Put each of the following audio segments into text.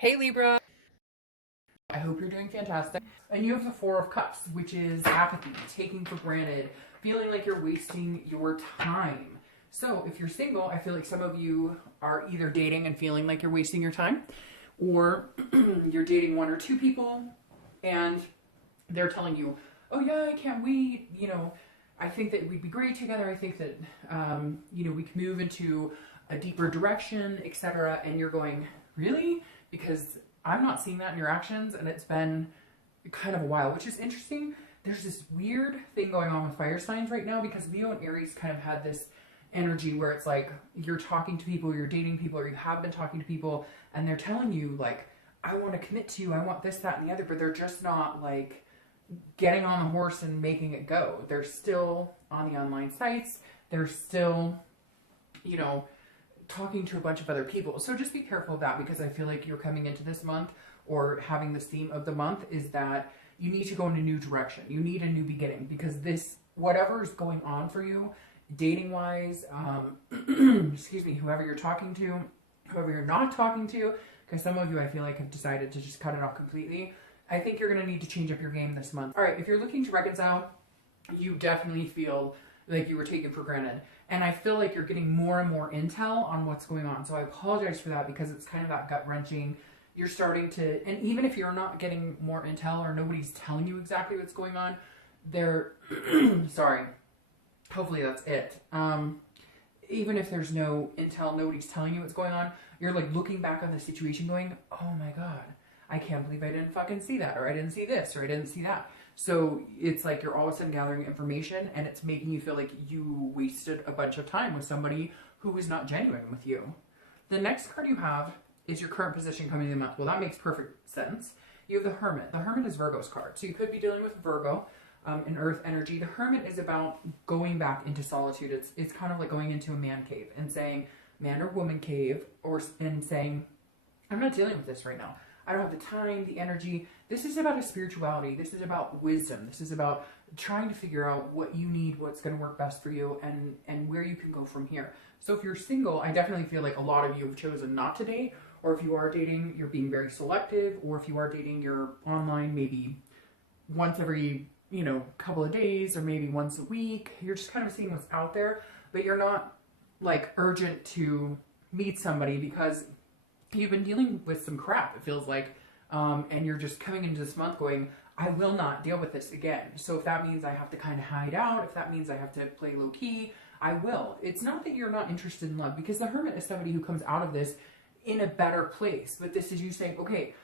Hey Libra, I hope you're doing fantastic. And you have the Four of Cups, which is apathy, taking for granted, feeling like you're wasting your time. So if you're single, I feel like some of you are either dating and feeling like you're wasting your time, or you're dating one or two people and they're telling you, oh yeah, I can't wait, I think that we'd be great together. I think that, we can move into a deeper direction, etc. And you're going, really? Because I'm not seeing that in your actions, and it's been kind of a while, which is interesting. There's this weird thing going on with fire signs right now because Leo and Aries kind of had this energy where it's like you're talking to people, you're dating people, or you have been talking to people, and they're telling you, like, I want to commit to you, I want this, that, and the other, but they're just not, like, getting on the horse and making it go. They're still on the online sites. They're still, talking to a bunch of other people. So just be careful of that, because I feel like you're coming into this month, or having this theme of the month is that you need to go in a new direction. You need a new beginning, because this, whatever is going on for you, dating wise, excuse me, whoever you're talking to, whoever you're not talking to, because some of you I feel like have decided to just cut it off completely. I think you're going to need to change up your game this month. All right, if you're looking to reconcile, you definitely feel like you were taken for granted. And I feel like you're getting more and more intel on what's going on. So I apologize for that, because it's kind of that gut wrenching. You're starting to, and even if you're not getting more intel or nobody's telling you exactly what's going on, they're, sorry, hopefully that's it. Even if there's no intel, nobody's telling you what's going on, you're like looking back on the situation going, oh my God, I can't believe I didn't fucking see that, or I didn't see this, or I didn't see that. So it's like you're all of a sudden gathering information, and it's making you feel like you wasted a bunch of time with somebody who was not genuine with you. The next card you have is your current position coming in the month. Well, that makes perfect sense. You have the Hermit. The Hermit is Virgo's card. So you could be dealing with Virgo in Earth energy. The Hermit is about going back into solitude. It's kind of like going into a man cave and saying, man or woman cave, and saying, I'm not dealing with this right now. I don't have the time, the energy. This is about a spirituality. This is about wisdom. This is about trying to figure out what you need, what's going to work best for you, and where you can go from here. So if you're single, I definitely feel like a lot of you have chosen not to date, or if you are dating, you're being very selective, or if you are dating, you're online maybe once every, couple of days, or maybe once a week. You're just kind of seeing what's out there, but you're not like urgent to meet somebody because you've been dealing with some crap, it feels like, and you're just coming into this month going, I will not deal with this again. So if that means I have to kind of hide out, if that means I have to play low key, I will. It's not that you're not interested in love, because the Hermit is somebody who comes out of this in a better place. But this is you saying, okay,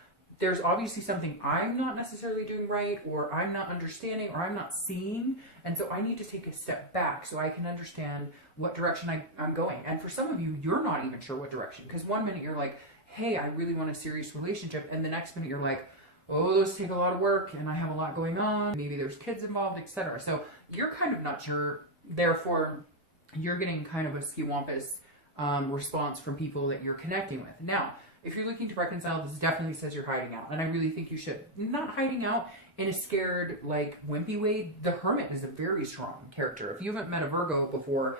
there's obviously something I'm not necessarily doing right, or I'm not understanding, or I'm not seeing. And so I need to take a step back so I can understand what direction I'm going. And for some of you, you're not even sure what direction. Because one minute you're like, hey, I really want a serious relationship. And the next minute you're like, oh, those take a lot of work and I have a lot going on. Maybe there's kids involved, etc. So you're kind of not sure. Therefore, you're getting kind of a skiwampus response from people that you're connecting with. Now, if you're looking to reconcile, this definitely says you're hiding out. And I really think you should. Not hiding out in a scared, like, wimpy way. The Hermit is a very strong character. If you haven't met a Virgo before,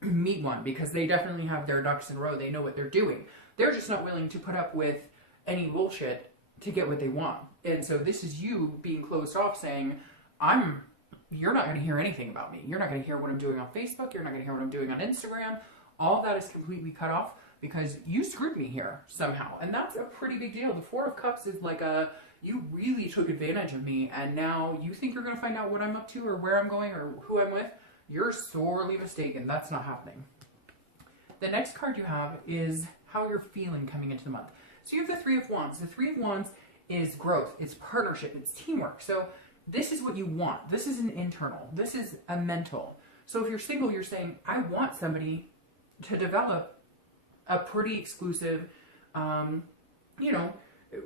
meet one, because they definitely have their ducks in a row. They know what they're doing. They're just not willing to put up with any bullshit to get what they want. And so this is you being closed off, saying, you're not going to hear anything about me. You're not going to hear what I'm doing on Facebook. You're not going to hear what I'm doing on Instagram. All that is completely cut off because you screwed me here somehow. And that's a pretty big deal. The Four of Cups is like you really took advantage of me, and now you think you're going to find out what I'm up to or where I'm going or who I'm with. You're sorely mistaken. That's not happening. The next card you have is how you're feeling coming into the month. So you have the Three of Wands. The Three of Wands is growth, it's partnership, it's teamwork. So this is what you want. This is an internal. This is a mental. So if you're single, you're saying, I want somebody to develop a pretty exclusive,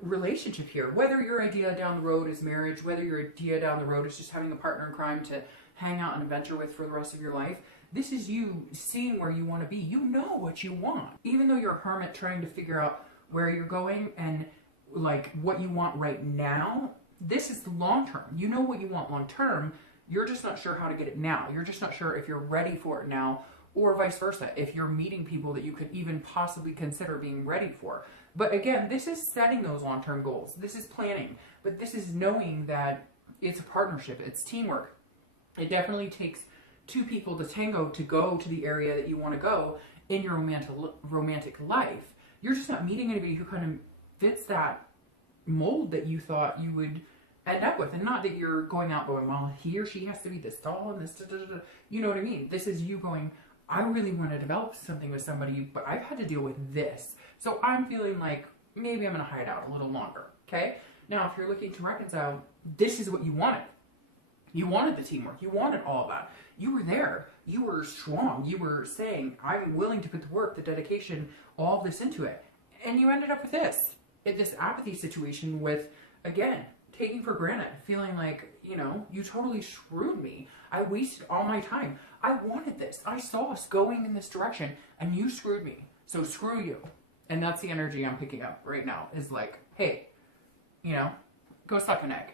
relationship here. Whether your idea down the road is marriage, whether your idea down the road is just having a partner in crime to hang out and adventure with for the rest of your life, this is you seeing where you want to be. You know what you want. Even though you're a hermit trying to figure out where you're going and like what you want right now, this is the long term. You know what you want long term. You're just not sure how to get it now. You're just not sure if you're ready for it now, or vice versa, if you're meeting people that you could even possibly consider being ready for. But again, this is setting those long-term goals. This is planning, but this is knowing that it's a partnership, it's teamwork. It definitely takes two people to tango to go to the area that you want to go in your romantic life. You're just not meeting anybody who kind of fits that mold that you thought you would end up with. And not that you're going out going, well, he or she has to be this tall and this, da, da, da. You know what I mean? This is you going, I really want to develop something with somebody, but I've had to deal with this. So I'm feeling like maybe I'm going to hide out a little longer. Okay? Now, if you're looking to reconcile, this is what you wanted. You wanted the teamwork. You wanted all of that. You were there. You were strong. You were saying, I'm willing to put the work, the dedication, all of this into it. And you ended up with this apathy situation with, again, taking for granted, feeling like, you know, you totally screwed me. I wasted all my time. I wanted this. I saw us going in this direction and you screwed me. So screw you. And that's the energy I'm picking up right now, is like, hey, you know, go suck an egg.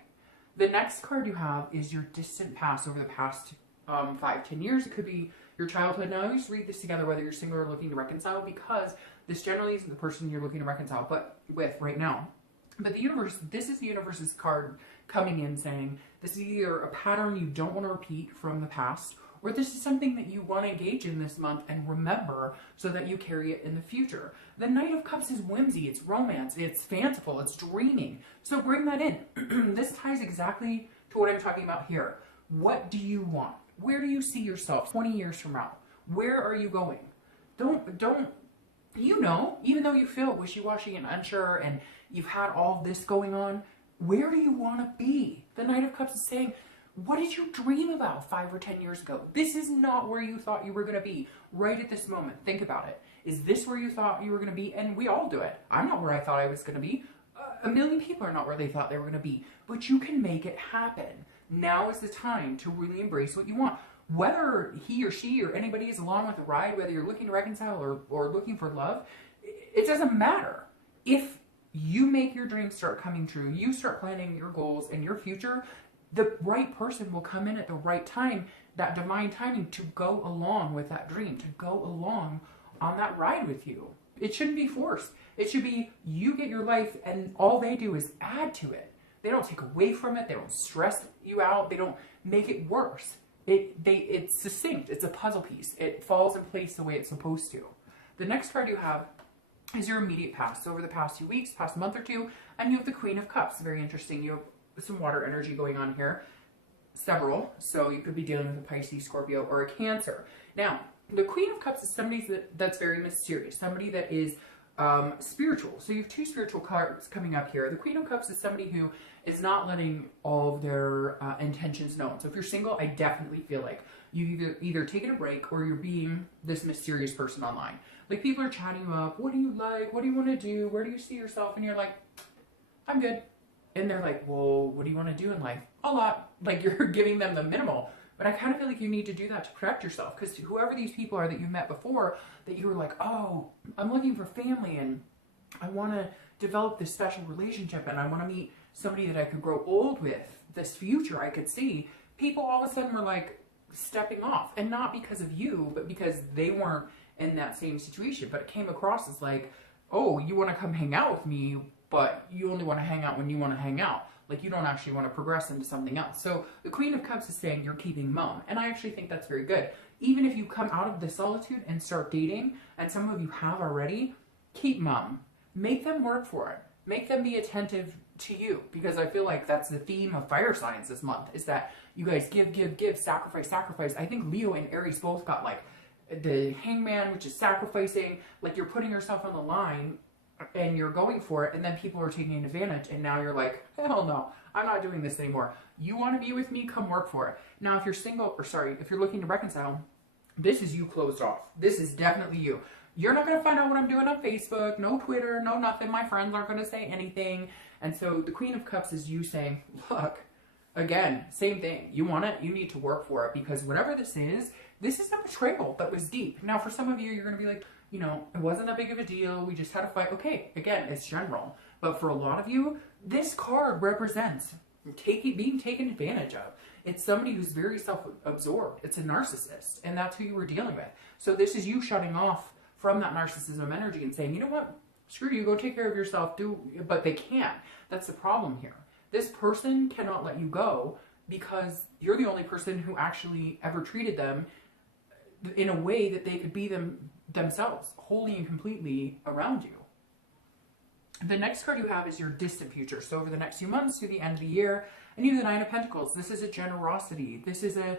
The next card you have is your distant past over the past 5-10 years. It could be your childhood. Now, I always read this together, whether you're single or looking to reconcile, because this generally isn't the person you're looking to reconcile with right now. But the universe, this is the universe's card coming in saying, this is either a pattern you don't want to repeat from the past, or this is something that you want to engage in this month and remember so that you carry it in the future. The Knight of Cups is whimsy, it's romance, it's fanciful, it's dreaming. So bring that in. This ties exactly to what I'm talking about here. What do you want? Where do you see yourself 20 years from now? Where are you going? Don't, you know, even though you feel wishy-washy and unsure and you've had all this going on, where do you want to be? The Knight of Cups is saying, what did you dream about 5 or 10 years ago? This is not where you thought you were going to be right at this moment. Think about it. Is this where you thought you were going to be? And we all do it. I'm not where I thought I was going to be. A million people are not where they thought they were going to be. But you can make it happen. Now is the time to really embrace what you want. Whether he or she or anybody is along with the ride, whether you're looking to reconcile or looking for love, it doesn't matter. If you make your dreams start coming true, you start planning your goals and your future, the right person will come in at the right time, that divine timing, to go along with that dream, to go along on that ride with you. It shouldn't be forced. It should be you get your life and all they do is add to it. They don't take away from it. They don't stress you out. They don't make it worse. It's succinct. It's a puzzle piece. It falls in place the way it's supposed to. The next card you have is your immediate past. So over the past few weeks, past month or two, and you have the Queen of Cups. Very interesting. You have some water energy going on here. Several. So you could be dealing with a Pisces, Scorpio, or a Cancer. Now, the Queen of Cups is somebody that's very mysterious. Somebody that is spiritual. So you have two spiritual cards coming up here. The Queen of Cups is somebody who is not letting all of their intentions known. So if you're single, I definitely feel like you either taking a break or you're being this mysterious person online. Like people are chatting you up. What do you like? What do you want to do? Where do you see yourself? And you're like, I'm good. And they're like, well, what do you want to do in life? A lot. Like you're giving them the minimal. But I kind of feel like you need to do that to protect yourself, because whoever these people are that you met before, that you were like, oh, I'm looking for family and I want to develop this special relationship and I want to meet somebody that I could grow old with, this future I could see. People all of a sudden were like stepping off, and not because of you, but because they weren't in that same situation. But it came across as like, oh, you want to come hang out with me, but you only want to hang out when you want to hang out. Like you don't actually want to progress into something else. So the Queen of Cups is saying you're keeping mum. And I actually think that's very good. Even if you come out of the solitude and start dating, and some of you have already, keep mum. Make them work for it. Make them be attentive to you. Because I feel like that's the theme of fire signs this month, is that you guys give, sacrifice. I think Leo and Aries both got like the hangman, which is sacrificing. Like you're putting yourself on the line and you're going for it, and then people are taking advantage, and now you're like, hell no, I'm not doing this anymore. You want to be with me? Come work for it. Now, if you're single, if you're looking to reconcile, this is you closed off. This is definitely you. You're not going to find out what I'm doing on Facebook, no Twitter, no nothing. My friends aren't going to say anything. And so the Queen of Cups is you saying, look, again, same thing. You want it, you need to work for it, because whatever this is a betrayal that was deep. Now, for some of you, you're going to be like, you know, it wasn't that big of a deal. We just had a fight. Okay, again, it's general. But for a lot of you, this card represents being taken advantage of. It's somebody who's very self-absorbed. It's a narcissist, and that's who you were dealing with. So this is you shutting off from that narcissism energy and saying, you know what, screw you, go take care of yourself, but they can't. That's the problem here. This person cannot let you go because you're the only person who actually ever treated them in a way that they could be themselves, wholly and completely around you. The next card you have is your distant future. So over the next few months to the end of the year, and you have the Nine of Pentacles. This is a generosity. This is a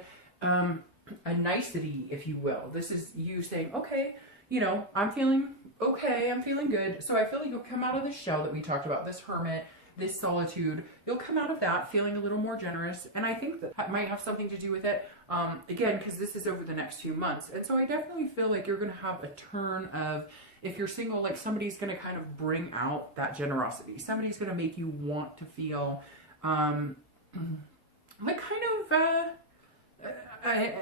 nicety, if you will. This is you saying, okay, you know, I'm feeling okay, I'm feeling good. So I feel like you'll come out of this shell that we talked about, this hermit, this solitude. You'll come out of that feeling a little more generous. And I think that might have something to do with it, again, because this is over the next few months. And so I definitely feel like you're going to have a turn of, if you're single, like somebody's going to kind of bring out that generosity. Somebody's going to make you want to feel like kind of,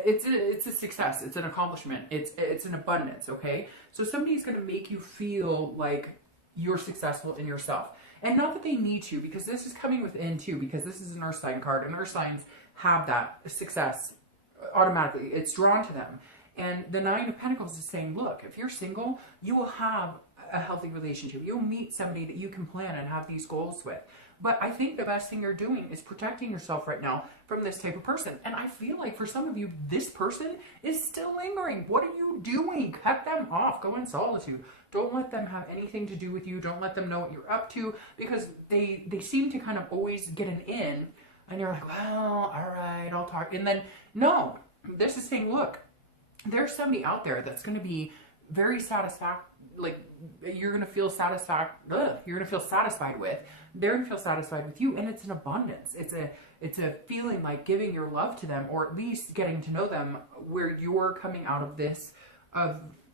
it's a success. It's an accomplishment. It's an abundance. Okay. So somebody's going to make you feel like you're successful in yourself. And not that they need to, because this is coming within too, because this is an earth sign card, and earth signs have that success automatically. It's drawn to them. And the Nine of Pentacles is saying, look, if you're single, you will have a healthy relationship. You'll meet somebody that you can plan and have these goals with. But I think the best thing you're doing is protecting yourself right now from this type of person. And I feel like for some of you, this person is still lingering. What are you doing? Cut them off. Go in solitude. Don't let them have anything to do with you. Don't let them know what you're up to, because they seem to kind of always get an in, and you're like, well, all right, I'll talk. And then, no, this is saying, look, there's somebody out there that's going to be very like you're going to feel satisfied with. They're going to feel satisfied with you, and it's an abundance. It's a feeling like giving your love to them, or at least getting to know them, where you're coming out of this.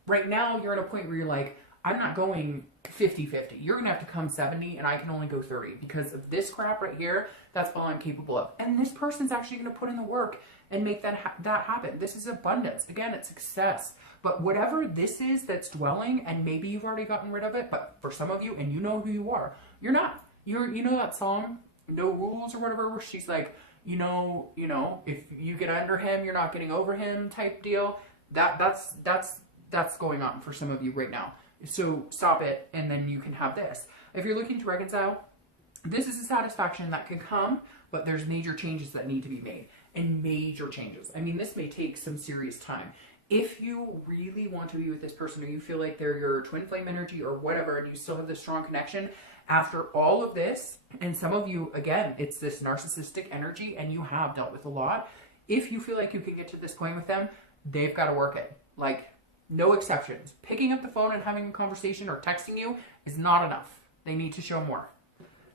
Right now, you're at a point where you're like, I'm not going 50-50. You're going to have to come 70, and I can only go 30 because of this crap right here. That's all I'm capable of. And this person's actually going to put in the work and make that happen. This is abundance. Again, it's success. But whatever this is that's dwelling, and maybe you've already gotten rid of it, but for some of you, and you know who you are, you're not. You know that song, No Rules or whatever, where she's like, you know, if you get under him, you're not getting over him type deal. That's going on for some of you right now. So stop it, and then you can have this. If you're looking to reconcile, this is a satisfaction that can come, but there's major changes that need to be made. And major changes. I mean, this may take some serious time. If you really want to be with this person, or you feel like they're your twin flame energy or whatever, and you still have this strong connection after all of this, and some of you, again, it's this narcissistic energy, and you have dealt with a lot. If you feel like you can get to this point with them, they've got to work it. Like, no exceptions. Picking up the phone and having a conversation or texting you is not enough. They need to show more.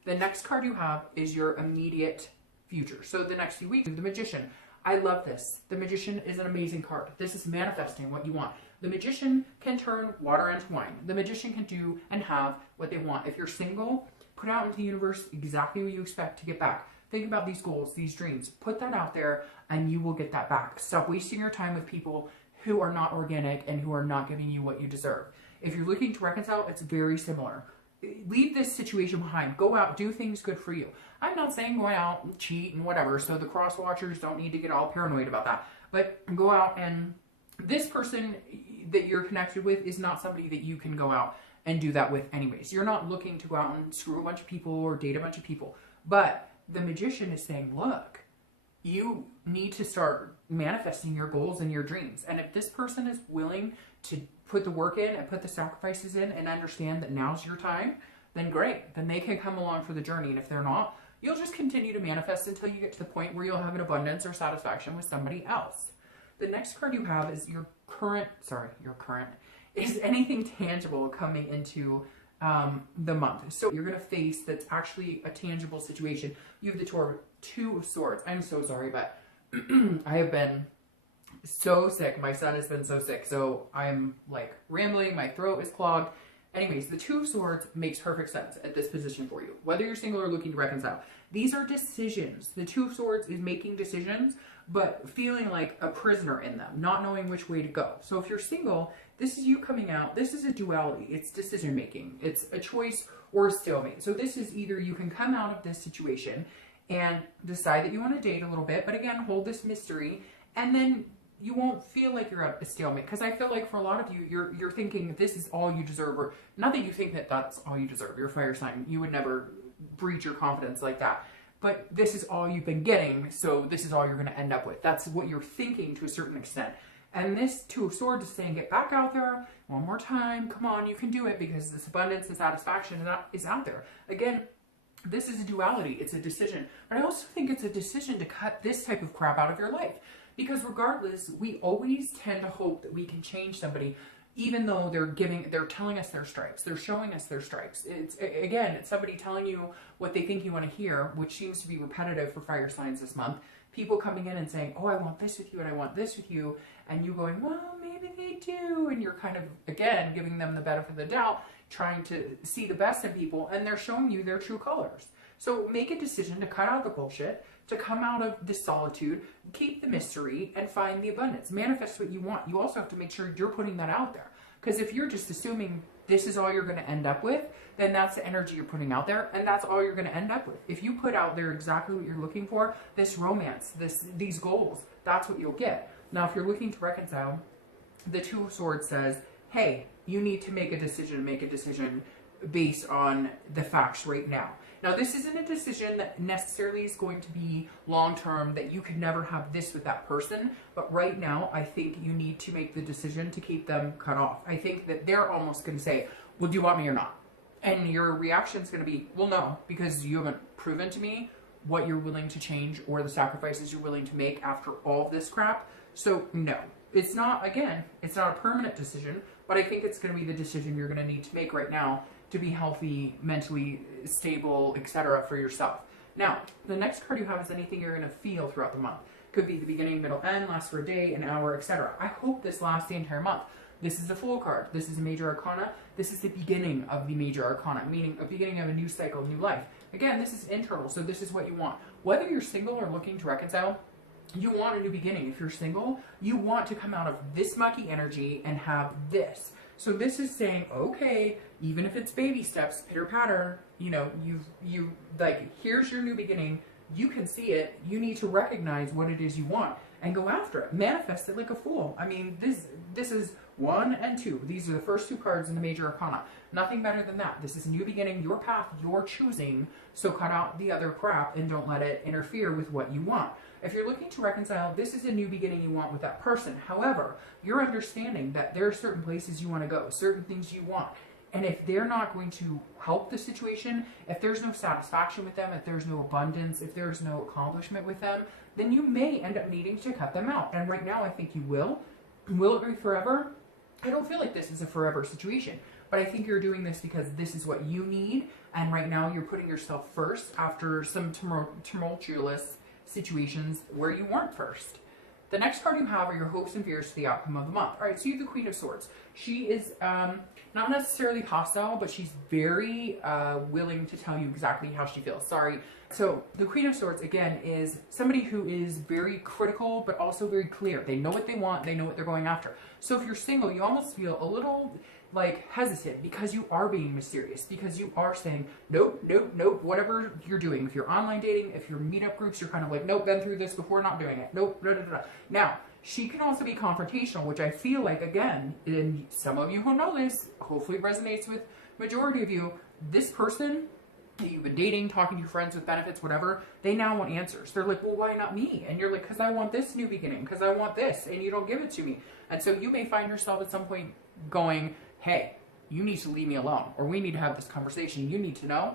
The next card you have is your immediate future. So the next few weeks, the Magician. I love this. The Magician is an amazing card. This is manifesting what you want. The Magician can turn water into wine. The Magician can do and have what they want. If you're single, put out into the universe exactly what you expect to get back. Think about these goals, these dreams. Put that out there, and you will get that back. Stop wasting your time with people who are not organic and who are not giving you what you deserve. If you're looking to reconcile, it's very similar. Leave this situation behind. Go out, do things good for you. I'm not saying go out and cheat and whatever, so the cross watchers don't need to get all paranoid about that. But go out, and this person that you're connected with is not somebody that you can go out and do that with anyways. You're not looking to go out and screw a bunch of people or date a bunch of people. But the Magician is saying, look, you need to start manifesting your goals and your dreams. And if this person is willing to put the work in and put the sacrifices in and understand that now's your time, then great. Then they can come along for the journey. And if they're not, you'll just continue to manifest until you get to the point where you'll have an abundance or satisfaction with somebody else. The next card you have is is anything tangible coming into the month. So you're going to face that's actually a tangible situation. You have the Two of Swords. I'm so sorry, but I have been so sick. My son has been so sick. So I'm like rambling. My throat is clogged. Anyways, the Two of Swords makes perfect sense at this position for you. Whether you're single or looking to reconcile. These are decisions. The Two of Swords is making decisions, but feeling like a prisoner in them, not knowing which way to go. So if you're single, this is you coming out. This is a duality. It's decision making. It's a choice or a stalemate. So this is either you can come out of this situation and decide that you want to date a little bit. But again, hold this mystery, and then you won't feel like you're at a stalemate. Because I feel like for a lot of you, you're thinking this is all you deserve, or not that you think that that's all you deserve. You're a fire sign. You would never breach your confidence like that. But this is all you've been getting, so this is all you're going to end up with. That's what you're thinking to a certain extent. And this Two of Swords is saying, get back out there one more time. Come on, you can do it, because this abundance and satisfaction is out there. Again, this is a duality. It's a decision. But I also think it's a decision to cut this type of crap out of your life. Because regardless, we always tend to hope that we can change somebody, even though they're telling us their stripes. They're showing us their stripes. It's somebody telling you what they think you want to hear, which seems to be repetitive for fire signs this month. People coming in and saying, oh, I want this with you and I want this with you. And you going, well, maybe they do. And you're kind of, again, giving them the benefit of the doubt, trying to see the best in people. And they're showing you their true colors. So make a decision to cut out the bullshit, to come out of this solitude, keep the mystery, and find the abundance. Manifest what you want. You also have to make sure you're putting that out there. Because if you're just assuming this is all you're going to end up with, then that's the energy you're putting out there, and that's all you're going to end up with. If you put out there exactly what you're looking for, this romance, these goals, that's what you'll get. Now, if you're looking to reconcile, the Two of Swords says, hey, you need to make a decision based on the facts right now. Now, this isn't a decision that necessarily is going to be long-term, that you could never have this with that person. But right now, I think you need to make the decision to keep them cut off. I think that they're almost going to say, well, do you want me or not? And your reaction is going to be, well, no, because you haven't proven to me what you're willing to change or the sacrifices you're willing to make after all of this crap. So, no. It's not a permanent decision, but I think it's going to be the decision you're going to need to make right now to be healthy, mentally stable, etc. for yourself. Now, the next card you have is anything you're going to feel throughout the month. Could be the beginning, middle, end, last for a day, an hour, etc. I hope this lasts the entire month. This is the Fool card. This is a major arcana. This is the beginning of the major arcana, meaning a beginning of a new cycle, new life. Again, this is internal, so this is what you want. Whether you're single or looking to reconcile, you want a new beginning. If you're single, you want to come out of this mucky energy and have this. So this is saying, okay, even if it's baby steps, pitter patter, you like, here's your new beginning. You can see it. You need to recognize what it is you want and go after it. Manifest it like a fool. I mean, this is 1 and 2. These are the first 2 cards in the major arcana. Nothing better than that. This is a new beginning, your path, you're choosing. So cut out the other crap and don't let it interfere with what you want. If you're looking to reconcile, this is a new beginning you want with that person. However, you're understanding that there are certain places you want to go, certain things you want. And if they're not going to help the situation, if there's no satisfaction with them, if there's no abundance, if there's no accomplishment with them, then you may end up needing to cut them out. And right now, I think you will. Will it be forever? I don't feel like this is a forever situation. But I think you're doing this because this is what you need. And right now, you're putting yourself first after some tumultuous situations where you weren't first. The next card you have are your hopes and fears for the outcome of the month. All right, so you have the Queen of Swords. She is not necessarily hostile, but she's very willing to tell you exactly how she feels. Sorry. So the Queen of Swords, again, is somebody who is very critical, but also very clear. They know what they want. They know what they're going after. So if you're single, you almost feel a little like hesitant because you are being mysterious, because you are saying, nope, nope, nope, whatever you're doing. If you're online dating, if you're meetup groups, you're kind of like, nope, been through this before, not doing it. Nope, blah, blah, blah. Now, she can also be confrontational, which I feel like, again, and some of you who know this, hopefully resonates with majority of you, this person that you've been dating, talking to your friends with benefits, whatever, they now want answers. They're like, well, why not me? And you're like, because I want this new beginning, because I want this, and you don't give it to me. And so you may find yourself at some point going, hey, you need to leave me alone, or we need to have this conversation. You need to know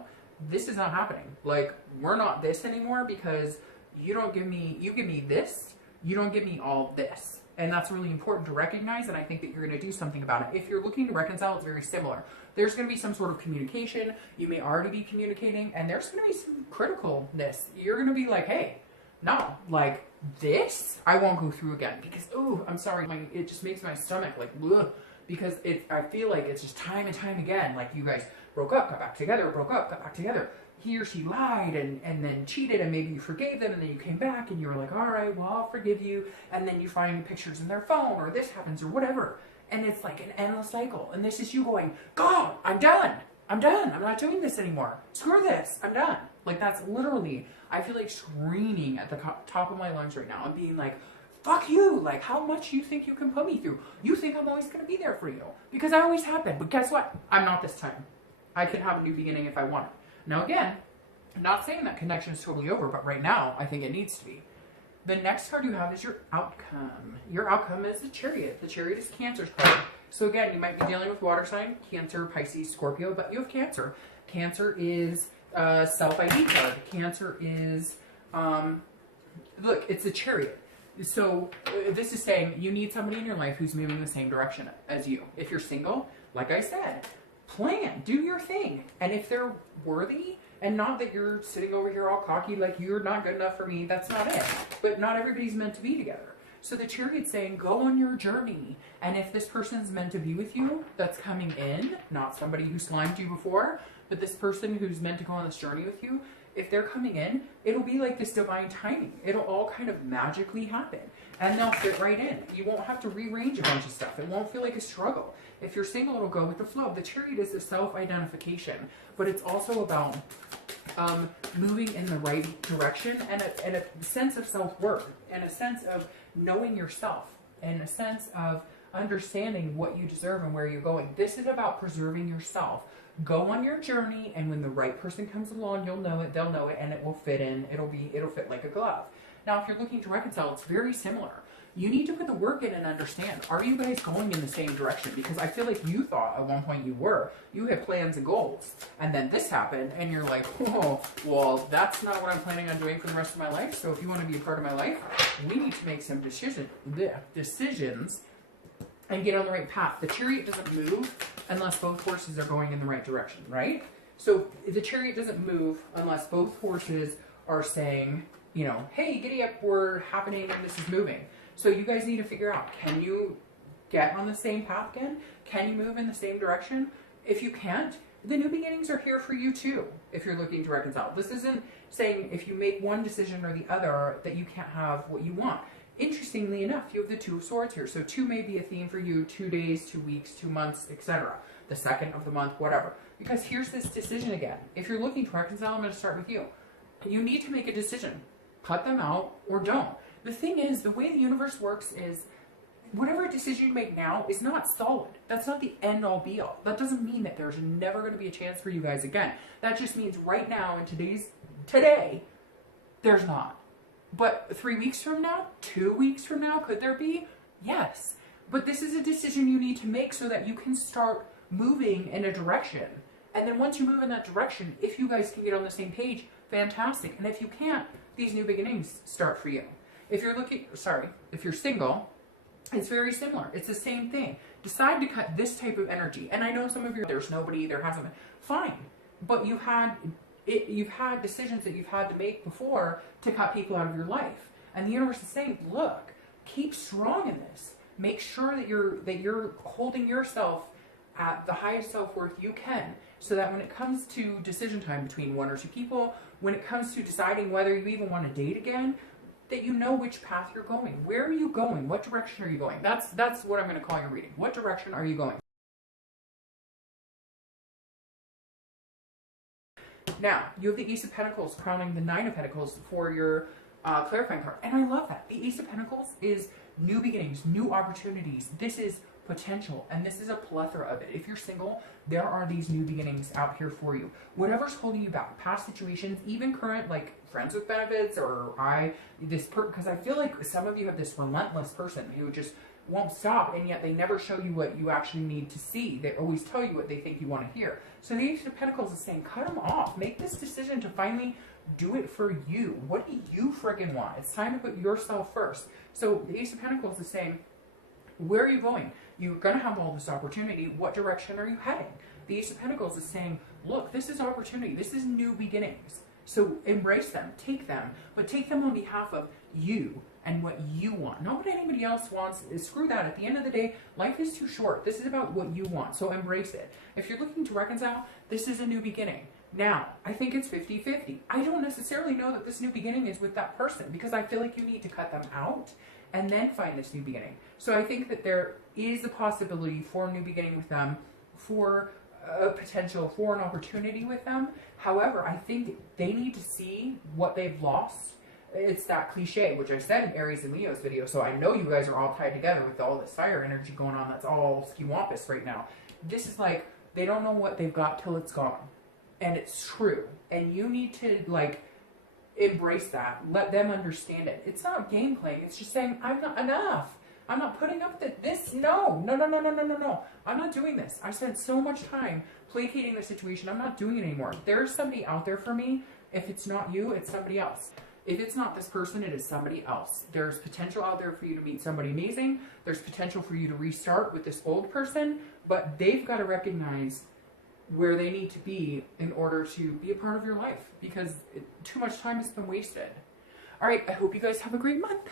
this is not happening. Like, we're not this anymore because you give me this, you don't give me all this. And that's really important to recognize, and I think that you're going to do something about it. If you're looking to reconcile, it's very similar. There's going to be some sort of communication. You may already be communicating, and there's going to be some criticalness. You're going to be like, hey, no, like this, I won't go through again because, oh, I'm sorry, it just makes my stomach like, ugh. Because I feel like it's just time and time again, like you guys broke up, got back together, broke up, got back together. He or she lied and then cheated, and maybe you forgave them, and then you came back and you were like, all right, well, I'll forgive you. And then you find pictures in their phone, or this happens, or whatever. And it's like an endless cycle. And this is you going, God, I'm done. I'm done. I'm not doing this anymore. Screw this. I'm done. Like, that's literally, I feel like screaming at the top of my lungs right now and being like, fuck you. Like, how much you think you can put me through? You think I'm always going to be there for you. Because I always have been. But guess what? I'm not this time. I could have a new beginning if I want it. Now, again, I'm not saying that connection is totally over, but right now, I think it needs to be. The next card you have is your outcome. Your outcome is the Chariot. The Chariot is Cancer's card. So again, you might be dealing with water sign, Cancer, Pisces, Scorpio, but you have Cancer. Cancer is self-ID card. Cancer is, look, it's a Chariot. So this is saying you need somebody in your life who's moving the same direction as you. If you're single, like I said, plan, do your thing. And if they're worthy, and not that you're sitting over here all cocky like you're not good enough for me, that's not it. But not everybody's meant to be together. So the Chariot's saying, go on your journey. And if this person's meant to be with you, that's coming in, not somebody who slimed you before, but this person who's meant to go on this journey with you, if they're coming in, it'll be like this divine timing. It'll all kind of magically happen. And they'll fit right in. You won't have to rearrange a bunch of stuff. It won't feel like a struggle. If you're single, it'll go with the flow. The Chariot is a self-identification, but it's also about moving in the right direction and a sense of self-worth and a sense of knowing yourself and a sense of understanding what you deserve and where you're going. This is about preserving yourself. Go on your journey, and when the right person comes along, you'll know it, they'll know it, and it will fit in. It'll fit like a glove. Now, if you're looking to reconcile, it's very similar. You need to put the work in and understand, are you guys going in the same direction? Because I feel like you thought at one point you were. You had plans and goals. And then this happened, and you're like, oh, well, that's not what I'm planning on doing for the rest of my life. So if you want to be a part of my life, we need to make some decisions and get on the right path. The Chariot doesn't move unless both horses are going in the right direction, right? So the Chariot doesn't move unless both horses are saying, you know, hey, giddy up, we're happening and this is moving. So you guys need to figure out, can you get on the same path again? Can you move in the same direction? If you can't, the new beginnings are here for you too, if you're looking to reconcile. This isn't saying if you make one decision or the other that you can't have what you want. Interestingly enough, you have the Two of Swords here. So 2 may be a theme for you, 2 days, 2 weeks, 2 months, etc. The second of the month, whatever. Because here's this decision again. If you're looking to reconcile, I'm going to start with you. You need to make a decision. Cut them out or don't. The thing is, the way the universe works is whatever decision you make now is not solid. That's not the end all be all. That doesn't mean that there's never going to be a chance for you guys again. That just means right now in today, there's not. But 3 weeks from now, 2 weeks from now, could there be? Yes. But this is a decision you need to make so that you can start moving in a direction. And then once you move in that direction, if you guys can get on the same page, fantastic. And if you can't, these new beginnings start for you. If you're single, it's very similar. It's the same thing. Decide to cut this type of energy. And I know some of you, there's nobody, there hasn't been. Fine. But you've had decisions that you've had to make before to cut people out of your life. And the universe is saying, look, keep strong in this. Make sure that you're holding yourself at the highest self-worth you can, so that when it comes to decision time between 1 or 2 people, when it comes to deciding whether you even want to date again, that you know which path you're going. Where are you going? What direction are you going? That's what I'm going to call your reading. What direction are you going? Now, you have the Ace of Pentacles crowning the 9 of Pentacles for your clarifying card. And I love that. The Ace of Pentacles is new beginnings, new opportunities. This is potential, and this is a plethora of it. If you're single, there are these new beginnings out here for you. Whatever's holding you back, past situations, even current, like friends with benefits, or because I feel like some of you have this relentless person who just won't stop, and yet they never show you what you actually need to see. They always tell you what they think you want to hear. So the Ace of Pentacles is saying, cut them off. Make this decision to finally do it for you. What do you friggin' want? It's time to put yourself first. So the Ace of Pentacles is saying, where are you going? You're going to have all this opportunity. What direction are you heading? The Ace of Pentacles is saying, look, this is opportunity. This is new beginnings. So embrace them, but take them on behalf of you and what you want. Not what anybody else wants. Screw that. At the end of the day, life is too short. This is about what you want. So embrace it. If you're looking to reconcile, this is a new beginning. Now, I think it's 50-50. I don't necessarily know that this new beginning is with that person, because I feel like you need to cut them out and then find this new beginning. So I think that there is a possibility for a new beginning with them for a potential for an opportunity with them. However, I think they need to see what they've lost. It's that cliche, which I said in Aries and Leo's video, so I know you guys are all tied together with all this fire energy going on that's all ski-wampus right now. This is like, they don't know what they've got till it's gone. And it's true. And you need to, like, embrace that. Let them understand it. It's not game playing. It's just saying, I'm not enough. I'm not putting up with this. No. I'm not doing this. I spent so much time placating the situation. I'm not doing it anymore. There's somebody out there for me. If it's not you, it's somebody else. If it's not this person, it is somebody else. There's potential out there for you to meet somebody amazing. There's potential for you to restart with this old person, but they've got to recognize where they need to be in order to be a part of your life, because too much time has been wasted. All right, I hope you guys have a great month.